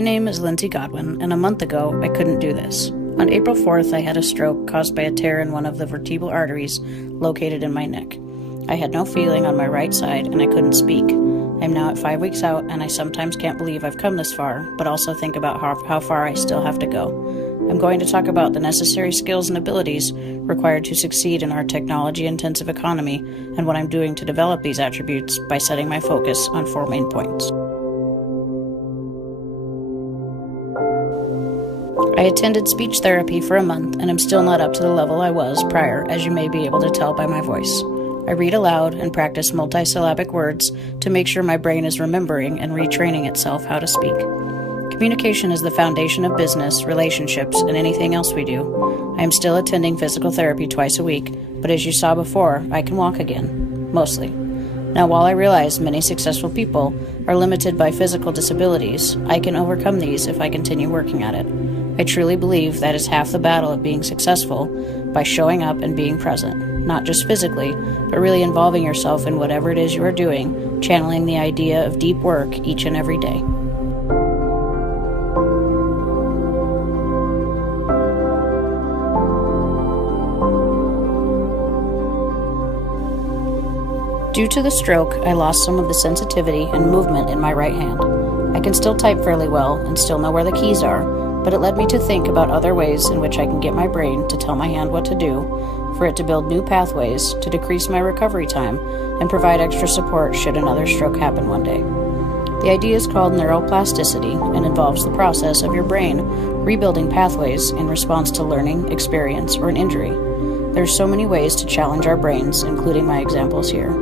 My name is Lindsay Godwin, and a month ago, I couldn't do this. On April 4th, I had a stroke caused by a tear in one of the vertebral arteries located in my neck. I had no feeling on my right side, and I couldn't speak. I'm now at 5 weeks out, and I sometimes can't believe I've come this far, but also think about how far I still have to go. I'm going to talk about the necessary skills and abilities required to succeed in our technology-intensive economy and what I'm doing to develop these attributes by setting my focus on 4 main points. I attended speech therapy for a month, and I'm still not up to the level I was prior, as you may be able to tell by my voice. I read aloud and practice multisyllabic words to make sure my brain is remembering and retraining itself how to speak. Communication is the foundation of business, relationships, and anything else we do. I am still attending physical therapy twice a week, but as you saw before, I can walk again. Mostly. Now, while I realize many successful people are limited by physical disabilities, I can overcome these if I continue working at it. I truly believe that is half the battle of being successful, by showing up and being present, not just physically, but really involving yourself in whatever it is you are doing, channeling the idea of deep work each and every day. Due to the stroke, I lost some of the sensitivity and movement in my right hand. I can still type fairly well and still know where the keys are, but it led me to think about other ways in which I can get my brain to tell my hand what to do, for it to build new pathways, to decrease my recovery time, and provide extra support should another stroke happen one day. The idea is called neuroplasticity and involves the process of your brain rebuilding pathways in response to learning, experience, or an injury. There's so many ways to challenge our brains, including my examples here.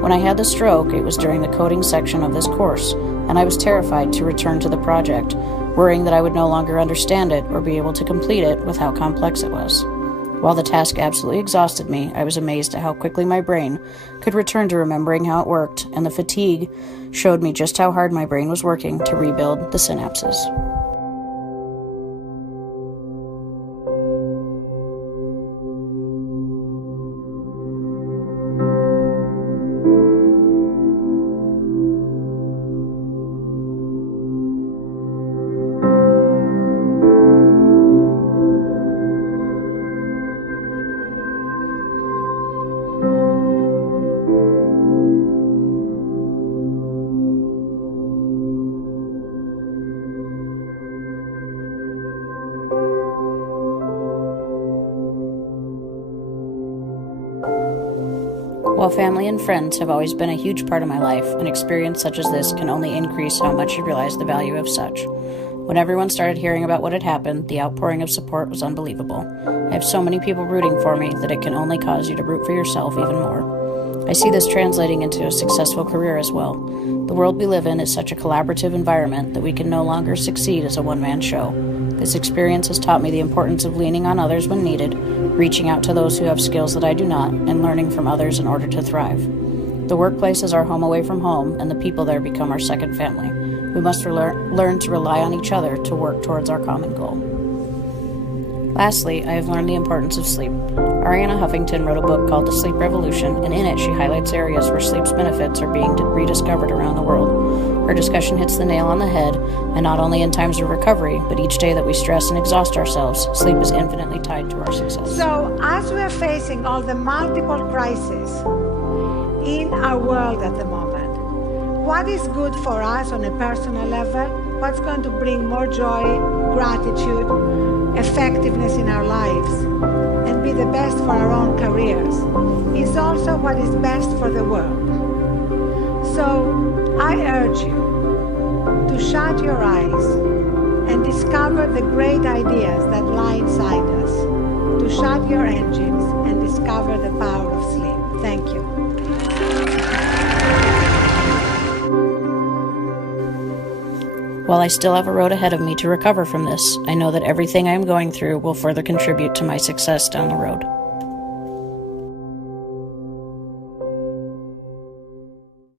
When I had the stroke, it was during the coding section of this course, and I was terrified to return to the project, worrying that I would no longer understand it or be able to complete it with how complex it was. While the task absolutely exhausted me, I was amazed at how quickly my brain could return to remembering how it worked, and the fatigue showed me just how hard my brain was working to rebuild the synapses. While family and friends have always been a huge part of my life, an experience such as this can only increase how much you realize the value of such. When everyone started hearing about what had happened, the outpouring of support was unbelievable. I have so many people rooting for me that it can only cause you to root for yourself even more. I see this translating into a successful career as well. The world we live in is such a collaborative environment that we can no longer succeed as a one-man show. This experience has taught me the importance of leaning on others when needed, reaching out to those who have skills that I do not, and learning from others in order to thrive. The workplace is our home away from home, and the people there become our second family. We must learn to rely on each other to work towards our common goal. Lastly, I have learned the importance of sleep. Arianna Huffington wrote a book called The Sleep Revolution, and in it she highlights areas where sleep's benefits are being rediscovered around the world. Her discussion hits the nail on the head, and not only in times of recovery, but each day that we stress and exhaust ourselves, sleep is infinitely tied to our success. So, as we are facing all the multiple crises in our world at the moment, what is good for us on a personal level? What's going to bring more joy, gratitude, effectiveness in our lives, and be the best for our own careers, is also what is best for the world. So I urge you to shut your eyes and discover the great ideas that lie inside us, to shut your engines and discover the power of sleep. Thank you. While I still have a road ahead of me to recover from this, I know that everything I am going through will further contribute to my success down the road.